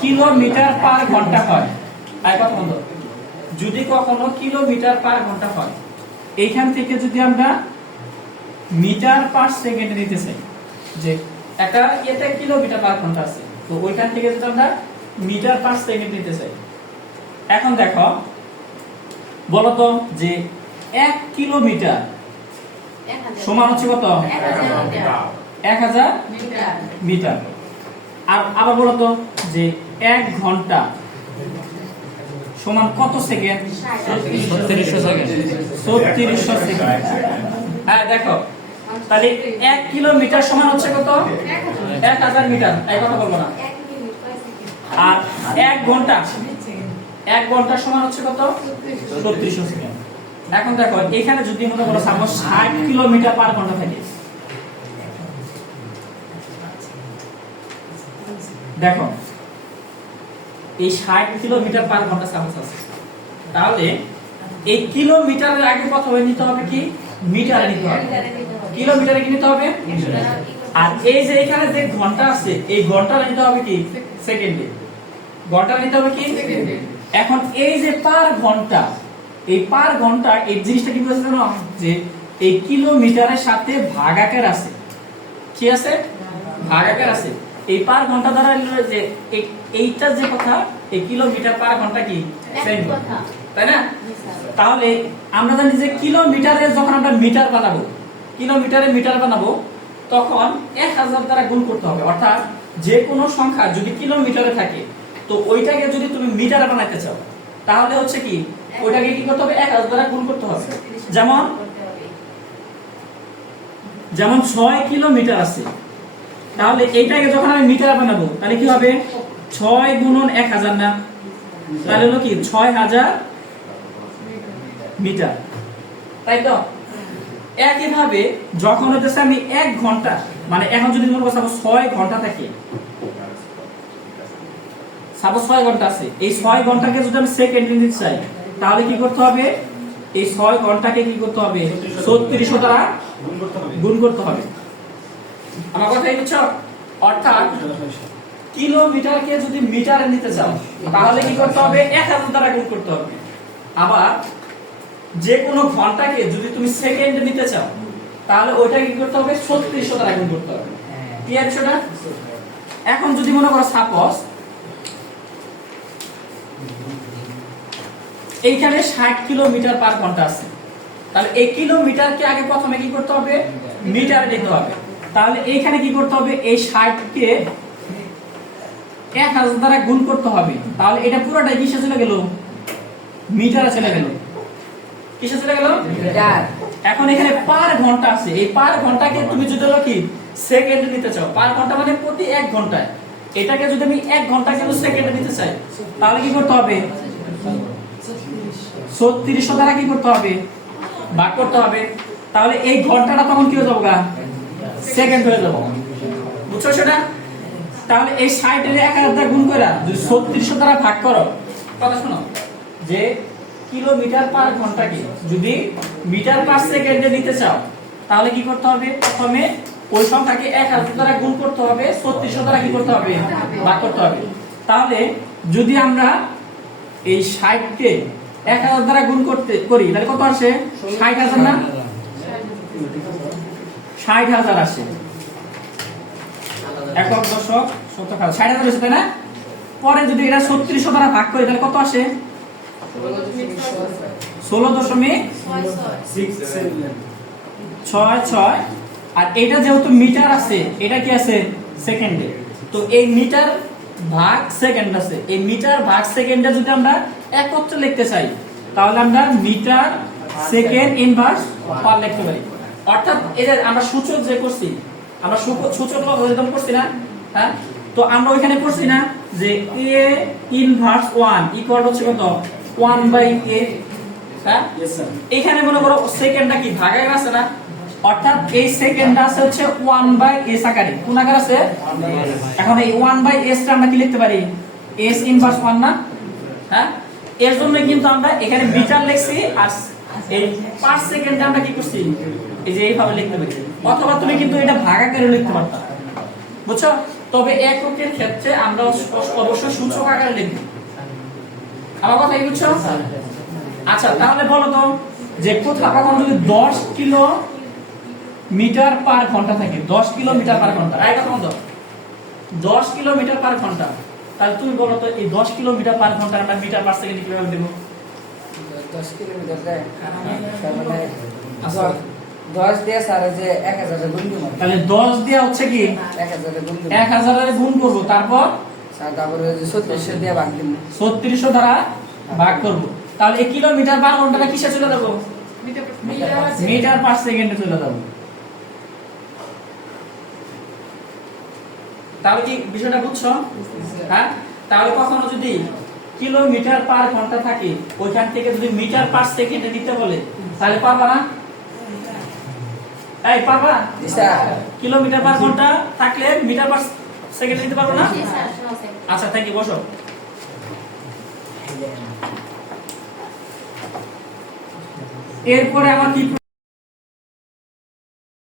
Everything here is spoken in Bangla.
কিলোমিটার পার ঘণ্টা হয়। তাই কথা বন্ধ যদি কখনো কিলোমিটার পার ঘণ্টা হয় এইখান থেকে যদি আমরা মিটার পার সেকেন্ড নিতে চাই যে একটা এতে কিলোমিটার পার ঘণ্টা আছে তো ওইখান থেকে যদি আমরা মিটার পার সেকেন্ড নিতে চাই এখন দেখো বলতো যে এক কিলোমিটার সমান হচ্ছে কত? এক হাজার মিটার। আর আবার বলতো যে এক ঘণ্টা সমান কত সেকেন্ড? ছত্রিশশো সেকেন্ড। ছত্রিশশো সেকেন্ড। হ্যাঁ দেখো। তাহলে এক কিলোমিটার সমান হচ্ছে কত? এক হাজার মিটার। এই কথা বলব না। আর এক ঘণ্টা এক ঘণ্টা সমান হচ্ছে কত? ছত্রিশশো সেকেন্ড। এখন দেখো এখানে যদি মনে করো সাপোজ ষাট কিলোমিটার পার ঘণ্টা থাকে। দেখো এই ষাট কিলোমিটার পার ঘণ্টা সাপোজ আছে। তাহলে এই কিলোমিটারের আগে কথা হয়ে নিতে হবে কি? মিটারে নিতে হবে। কিলোমিটারে কি নিতে হবে? আর এই যে এখানে যে ঘণ্টা আছে এই ঘণ্টা নিতে হবে কি? সেকেন্ডে। ঘণ্টা নিতে হবে কি? এখন এই যে পার ঘণ্টা এই পার ঘণ্টা এই জিনিসটা কি বলছে জানো? যে এই কিলোমিটারের সাথে ভাগাকার আছে। কি আছে? ভাগাকার আছে। এই পার ঘণ্টা দ্বারা যে এইটা যে কথা এই কিলোমিটার পার ঘণ্টা কি? সেম তাই না? তাহলে আমরা জানি যে কিলোমিটারে যখন আমরা মিটার বানাবো কিলোমিটারে মিটার বানাবো তখন এক হাজার দ্বারা গুণ করতে হবে। অর্থাৎ যে কোনো সংখ্যা যদি কিলোমিটারে থাকে তো ওইটাকে যদি তুমি মিটারে বানাইতে চাও তাহলে হচ্ছে কি ওইটাকে কি করতে হবে? এক হাজার দ্বারা গুণ করতে হবে। যেমন যেমন ছয় কিলোমিটার আছে তাহলে এইটাকে যখন আমি মিটার বানাবো তাহলে কি হবে? ছয় গুণন এক হাজার না? তাহলে হলো কি? ছয় হাজার মিটার। তাই তো? একইভাবে যখন হচ্ছে আমি এক ঘণ্টা মানে এখন যদি মনে করো ছয় ঘণ্টা থাকে সাপোজ ছয় ঘণ্টা আছে, এই ছয় ঘন্টাকে যদি আমি সেকেন্ড নিতে চাই, তাহলে কি করতে হবে? এই ছয় ঘন্টাকে কি করতে হবে? ছত্রিশশো দ্বারা গুণ করতে হবে। আমার কথা বুঝছ? অর্থাৎ কিলোমিটারকে যদি মিটারে নিতে চাও তাহলে কি করতে হবে? এক হাজার দ্বারা গুণ করতে হবে। আবার যে কোনো ঘন্টাকে যদি তুমি সেকেন্ডে নিতে চাও তাহলে ওইটা কি করতে হবে? ছত্রিশশো দ্বারা গুণ করতে হবে। ক্লিয়ার সেটা এখন যদি মনে করো সাপোজ এইখানে ষাট কিলোমিটার পার ঘণ্টা আছে। তাহলে এই কিলোমিটারকে আগে প্রথমে কি করতে হবে? মিটারে নিতে হবে। তাহলে এইখানে কি করতে হবে? এই ষাটকে এক হাজার দ্বারা গুণ করতে হবে। তাহলে এটা পুরোটাই কিসে চলে গেল? মিটারে চলে গেল। কিসে চলে গেল? এখন এখানে পার ঘণ্টা আছে। এই পার ঘন্টাকে তুমি যদি কি সেকেন্ডে নিতে চাও। পার ঘণ্টা মানে প্রতি এক ঘন্টায়। এটাকে যদি আমি এক ঘণ্টা কিন্তু সেকেন্ডে নিতে চাই তাহলে কি করতে হবে? ছত্রিশশো দ্বারা কি করতে হবে? ভাগ করতে হবে। তাহলে এই ঘন্টাটা তখন কি হয়ে যাব গা? সেকেন্ড হয়ে যাব। বুঝছ সেটা? তাহলে এই ষাটের এক হাজার গুণ করে যদি ছত্রিশশো দ্বারা ভাগ করো, কথা শোনো, যে কিলোমিটার পার ঘন্টাকে যদি মিটার পার সেকেন্ডে নিতে চাও, তাহলে কি করতে হবে? প্রথমে ওই সংখ্যাকে এক হাজার দ্বারা গুণ করতে হবে, ছত্রিশশো দ্বারা কি করতে হবে? ভাগ করতে হবে। তাহলে যদি আমরা এই ষাটকে এক হাজার দ্বারা গুণ করতে করি, তাহলে কত আসে? ষাট হাজার না? ষাট হাজার আসে। একক দশক শতক পরে যদি এটা ছত্রিশশো দ্বারা ভাগ করি, তাহলে কত আসে? ষোলো দশমিক ছয় ছয়। আর এটা যেহেতু মিটার আছে, এটা কি আছে? সেকেন্ডে। তো এই মিটার ভাগ সেকেন্ড আছে। এই মিটার ভাগ সেকেন্ডে যদি আমরা একত্রে লিখতে চাই, তাহলে আমরা মিটার সেকেন্ড ইনভার্স পার লিখতে পারি। অর্থাৎ এই আমরা সূচক যে করছি আমরা সূচক লগারিদম করছি না হ্যাঁ? তো আমরা ওইখানে করছি না যে এ ইনভার্স ওয়ান ইকুয়াল হচ্ছে কত? ওয়ান বাই এ হ্যাঁ? এখানে মনে করো সেকেন্ডটা কি ভাগাকার আছে না? অর্থাৎ এই সেকেন্ডটা আছে হচ্ছে ওয়ান বাই এস আকারে। কোন আকার আছে? এখন এই ওয়ান বাই এস টা আমরা কি লিখতে পারি? এস ইনভার্স ওয়ান না? হ্যাঁ? এর জন্য কিন্তু আমরা এখানে মিটার লিখছি আর এই পার সেকেন্ডে আমরা কি করছি? এই যে এইভাবে লিখতে পারি। অথবা তুমি কিন্তু এটা ভাগাকারে লিখতে পারতা। বুঝছ? তবে এককের ক্ষেত্রে আমরা অবশ্যই সূচক আকারে লিখব। আমার কথা বুঝছ? আচ্ছা তাহলে বলো তো যে কোথাও কখন যদি দশ কিলো মিটার পার ঘণ্টা থাকে দশ কিলোমিটার পার ঘণ্টা রাইট কখন দাও দশ কিলোমিটার পার ঘণ্টা তাহলে তুমি বলো তো এই দশ কিলোমিটার পার ঘণ্টা আমরা মিটার পার সেকেন্ডে কীভাবে দেবো? দশ কিলোমিটার দশ- দিয়ে সারা যে এক হাজারে গুণ দিব। তাহলে দশ দিয়ে হচ্ছে কি? এক হাজারে গুণ দিব। এক হাজারের গুণ করব তারপর? তারপরে যে ছত্রিশশো দিয়ে ভাগ দিব। ছত্রিশশো দ্বারা ভাগ করব। তাহলে এই কিলোমিটার পার ঘন্টাটা কিসে চলে যাব? মিটার পার সেকেন্ডে। চলে যাব। তাহলে কি বিষয়টা বুঝছ? হ্যাঁ? তাহলে কখনো যদি কিলোমিটার পার ঘণ্টা থাকে ওইখান থেকে যদি মিটার পার সেকেন্ডে দিতে বলে তাহলে পারবা না? এই পারবা কিলোমিটার পার ঘণ্টা থাকলে মিটার পার সেকেন্ড দিতে পারব না? আচ্ছা থ্যাংক ইউ বসো। এরপরে আমার কি